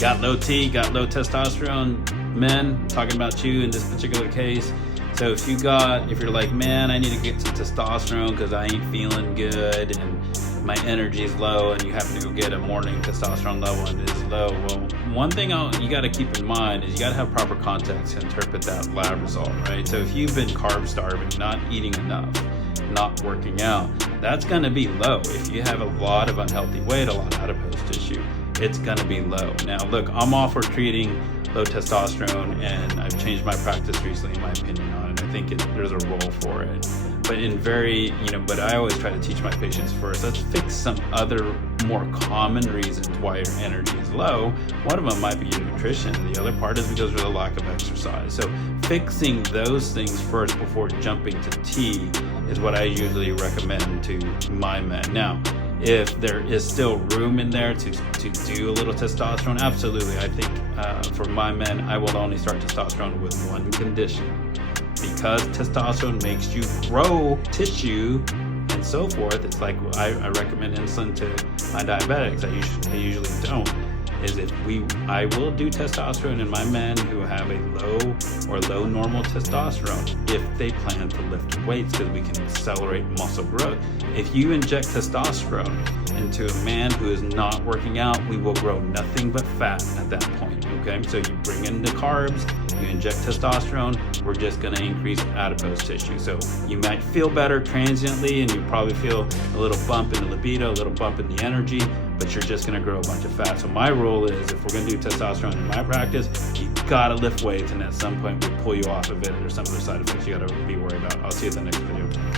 got low T, got low testosterone men, talking about you in this particular case. So if you're like, man, I need to get some testosterone because I ain't feeling good and my energy is low, and you happen to go get a morning testosterone level and it is low. Well, one thing you got to keep in mind is you got to have proper context to interpret that lab result, right? So if you've been carb starving, not eating enough, not working out, that's going to be low. If you have a lot of unhealthy weight, a lot of adipose tissue, it's going to be low. Now, look, I'm all for treating low testosterone, and I've changed my practice recently, in my opinion, on it. I think there's a role for it. But I always try to teach my patients first, let's fix some other more common reasons why your energy is low. One of them might be your nutrition, and the other part is because of the lack of exercise. So fixing those things first before jumping to T is what I usually recommend to my men. Now, if there is still room in there to do a little testosterone, absolutely. I think for my men, I will only start testosterone with one condition. Because testosterone makes you grow tissue and so forth, it's like I recommend insulin to my diabetics. I usually don't. I will do testosterone in my men who have a low normal testosterone if they plan to lift weights, because we can accelerate muscle growth. If you inject testosterone into a man who is not working out, we will grow nothing but fat at that point. Okay, so you bring in the carbs, you inject testosterone, we're just going to increase adipose tissue. So you might feel better transiently, and you probably feel a little bump in the libido, a little bump in the energy, but you're just going to grow a bunch of fat. So my rule is, if we're going to do testosterone in my practice, you got to lift weights, and at some point we pull you off of it. There's some other side effects you got to be worried about. I'll see you at the next video.